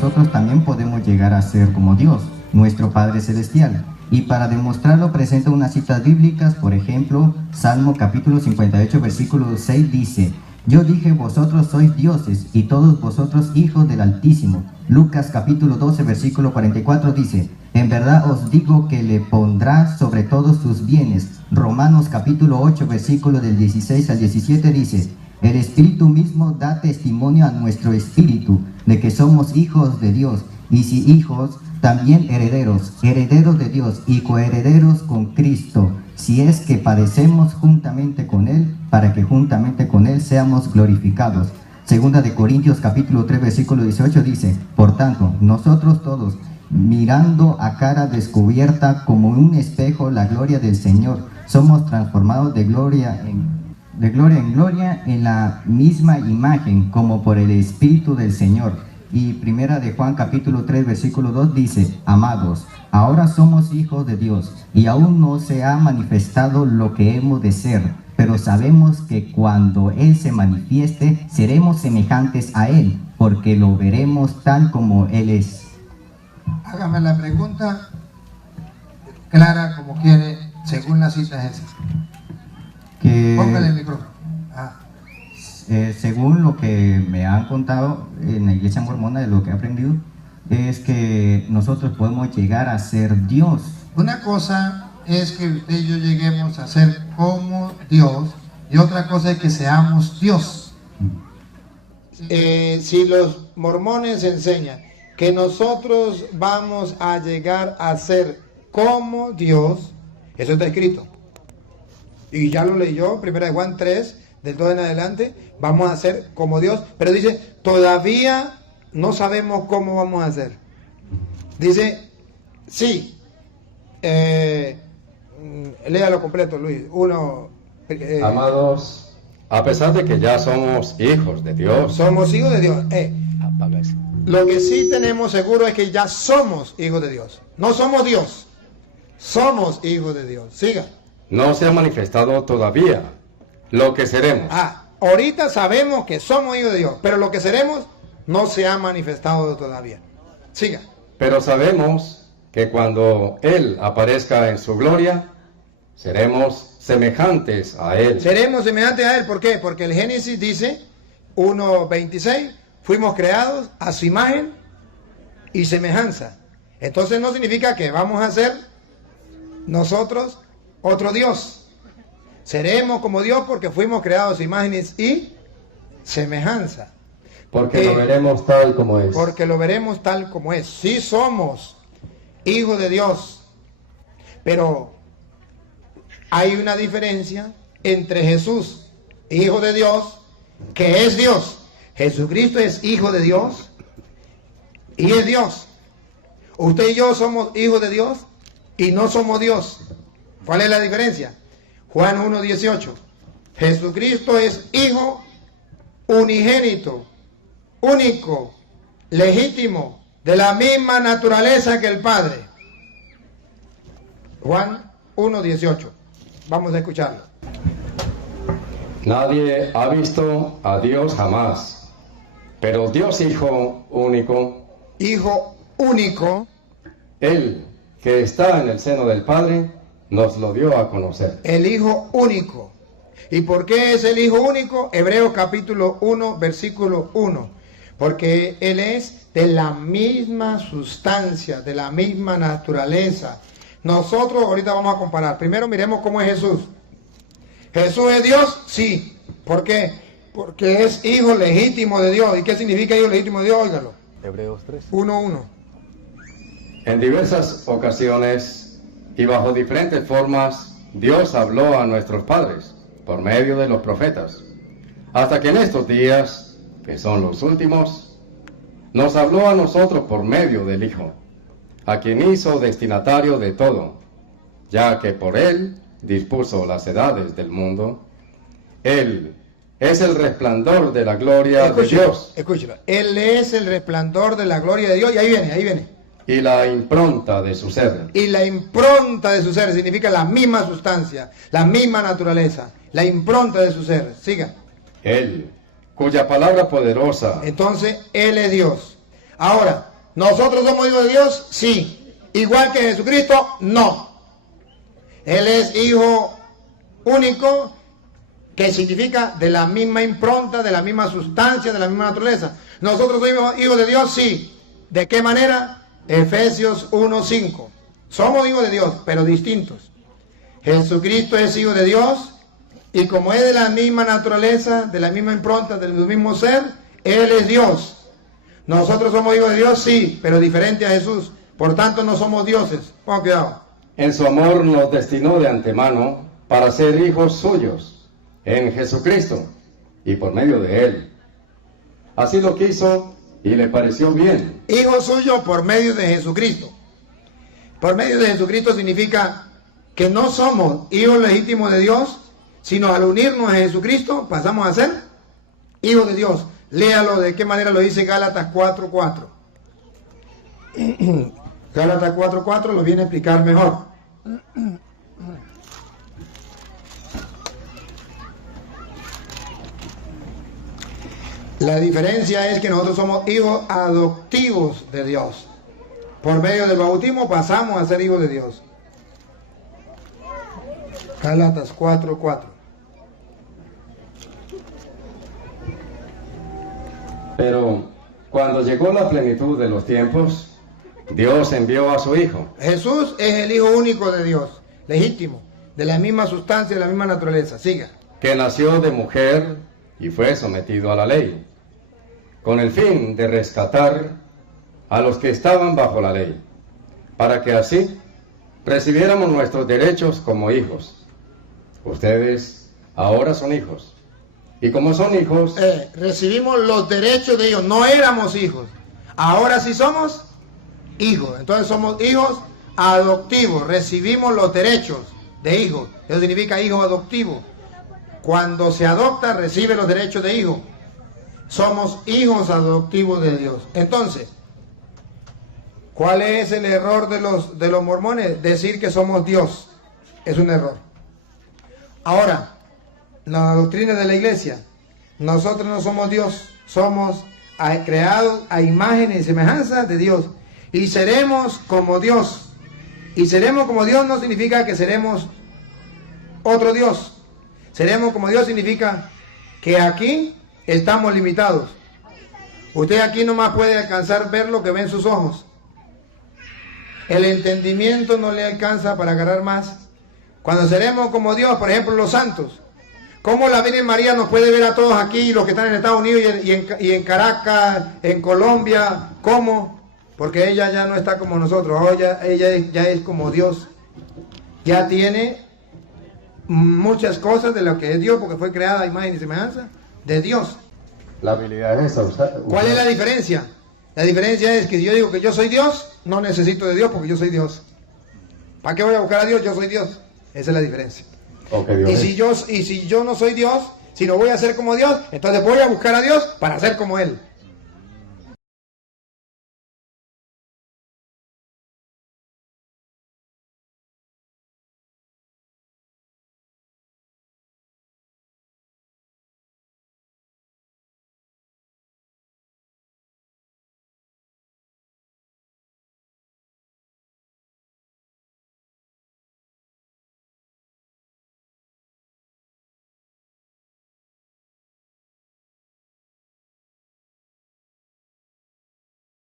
nosotros también podemos llegar a ser como Dios, nuestro Padre Celestial. Y para demostrarlo presenta unas citas bíblicas, por ejemplo, Salmo capítulo 58, versículo 6 dice: yo dije, vosotros sois dioses, y todos vosotros hijos del Altísimo. Lucas capítulo 12, versículo 44 dice: en verdad os digo que le pondrá sobre todos sus bienes. Romanos capítulo 8, versículo del 16 al 17 dice: el Espíritu mismo da testimonio a nuestro espíritu de que somos hijos de Dios, y si hijos, también herederos, herederos de Dios y coherederos con Cristo, si es que padecemos juntamente con Él, para que juntamente con Él seamos glorificados. Segunda de Corintios capítulo 3, versículo 18 dice: por tanto, nosotros todos, mirando a cara descubierta como un espejo la gloria del Señor, somos transformados de gloria en gloria en la misma imagen, como por el Espíritu del Señor. Y primera de Juan capítulo 3 versículo 2 dice: amados, ahora somos hijos de Dios, y aún no se ha manifestado lo que hemos de ser, pero sabemos que cuando Él se manifieste, seremos semejantes a Él, porque lo veremos tal como Él es. Hágame la pregunta clara como quiere, según la cita esa. Póngale el micrófono. Según lo que me han contado en la iglesia mormona, de lo que he aprendido, es que nosotros podemos llegar a ser Dios. Una cosa es que usted y yo lleguemos a ser como Dios, y otra cosa es que seamos Dios. Si los mormones enseñan que nosotros vamos a llegar a ser como Dios, eso está escrito. Y ya lo leyó, 1 Juan 3, del 2 en adelante, vamos a ser como Dios. Pero dice, todavía no sabemos cómo vamos a hacer. Dice, sí. Léalo completo, Luis. Amados, a pesar de que ya somos hijos de Dios. Somos hijos de Dios. Lo que sí tenemos seguro es que ya somos hijos de Dios. No somos Dios. Somos hijos de Dios. Siga. No se ha manifestado todavía lo que seremos. Ahorita sabemos que somos hijos de Dios, pero lo que seremos no se ha manifestado todavía. Siga. Pero sabemos que cuando Él aparezca en su gloria, seremos semejantes a Él. Seremos semejantes a Él, ¿por qué? Porque el Génesis dice, 1:26, fuimos creados a su imagen y semejanza. Entonces no significa que vamos a ser nosotros otro Dios. Seremos como Dios porque fuimos creados a su imagen y semejanza. Porque lo veremos tal como es. Porque lo veremos tal como es. Sí somos hijos de Dios, pero hay una diferencia entre Jesús, hijo de Dios, que es Dios. Jesucristo es hijo de Dios y es Dios. Usted y yo somos hijos de Dios y no somos Dios. ¿Cuál es la diferencia? Juan 1:18. Jesucristo es hijo unigénito, único, legítimo, de la misma naturaleza que el Padre. Juan 1:18. Vamos a escucharlo. Nadie ha visto a Dios jamás, pero Dios Hijo único, Él que está en el seno del Padre, nos lo dio a conocer. El Hijo único. ¿Y por qué es el Hijo único? Hebreos capítulo 1, versículo 1. Porque Él es de la misma sustancia, de la misma naturaleza. Nosotros ahorita vamos a comparar. Primero miremos cómo es Jesús. ¿Jesús es Dios? Sí. ¿Por qué? Porque es hijo legítimo de Dios. ¿Y qué significa hijo legítimo de Dios? Óigalo. Hebreos 3. 1:1. En diversas ocasiones y bajo diferentes formas, Dios habló a nuestros padres por medio de los profetas, hasta que en estos días, que son los últimos, nos habló a nosotros por medio del Hijo, a quien hizo destinatario de todo, ya que por Él dispuso las edades del mundo. Él es el resplandor de la gloria de Dios. Escúchelo. Él es el resplandor de la gloria de Dios. Y ahí viene. Y la impronta de su ser. Y la impronta de su ser significa la misma sustancia, la misma naturaleza, la impronta de su ser. Siga. Él, cuya palabra poderosa. Entonces, Él es Dios. Ahora, ¿Nosotros somos hijos de Dios? Sí. ¿Igual que Jesucristo? No. Él es hijo único, que significa de la misma impronta, de la misma sustancia, de la misma naturaleza. ¿Nosotros somos hijos de Dios? Sí. ¿De qué manera? Efesios 1:5. Somos hijos de Dios, pero distintos. Jesucristo es hijo de Dios, y como es de la misma naturaleza, de la misma impronta, del mismo ser, Él es Dios. Nosotros somos hijos de Dios, sí, pero diferente a Jesús. Por tanto, no somos dioses. Pongan cuidado. En su amor nos destinó de antemano para ser hijos suyos en Jesucristo y por medio de Él. Así lo quiso y le pareció bien. Hijo suyo por medio de Jesucristo. Por medio de Jesucristo significa que no somos hijos legítimos de Dios, sino al unirnos a Jesucristo pasamos a ser hijos de Dios. Léalo de qué manera lo dice Gálatas 4:4. Gálatas 4:4 lo viene a explicar mejor. La diferencia es que nosotros somos hijos adoptivos de Dios. Por medio del bautismo pasamos a ser hijos de Dios. Gálatas 4:4. Pero cuando llegó la plenitud de los tiempos, Dios envió a su Hijo. Jesús es el Hijo único de Dios, legítimo, de la misma sustancia, de la misma naturaleza. Siga. Que nació de mujer y fue sometido a la ley, con el fin de rescatar a los que estaban bajo la ley, para que así recibiéramos nuestros derechos como hijos. Ustedes ahora son hijos, y como son hijos, recibimos los derechos de ellos. No éramos hijos, ahora sí somos hijos. Entonces somos hijos adoptivos, recibimos los derechos de hijos. Eso significa hijo adoptivo. Cuando se adopta, recibe los derechos de hijo. Somos hijos adoptivos de Dios. Entonces, ¿cuál es el error de los mormones? Decir que somos Dios. Es un error. Ahora, la doctrina de la iglesia, nosotros no somos Dios, somos creados a imagen y semejanza de Dios. Y seremos como Dios. Y seremos como Dios no significa que seremos otro Dios. Seremos como Dios significa que aquí estamos limitados. Usted aquí nomás puede alcanzar ver lo que ven sus ojos. El entendimiento no le alcanza para agarrar más. Cuando seremos como Dios, por ejemplo, los santos. ¿Cómo la Virgen María nos puede ver a todos aquí, los que están en Estados Unidos y en Caracas, en Colombia? ¿Cómo? Porque ella ya no está como nosotros. Ahora ella ya es como Dios. Ya tiene muchas cosas de lo que es Dios, porque fue creada a imagen y semejanza de Dios. la habilidad es esa. ¿Cuál es la diferencia? La diferencia es que si yo digo que yo soy Dios, no necesito de Dios porque yo soy Dios. ¿Para qué voy a buscar a Dios? Yo soy Dios. Esa es la diferencia. Okay, y si yo no soy Dios, si no voy a ser como Dios, entonces voy a buscar a Dios para ser como Él.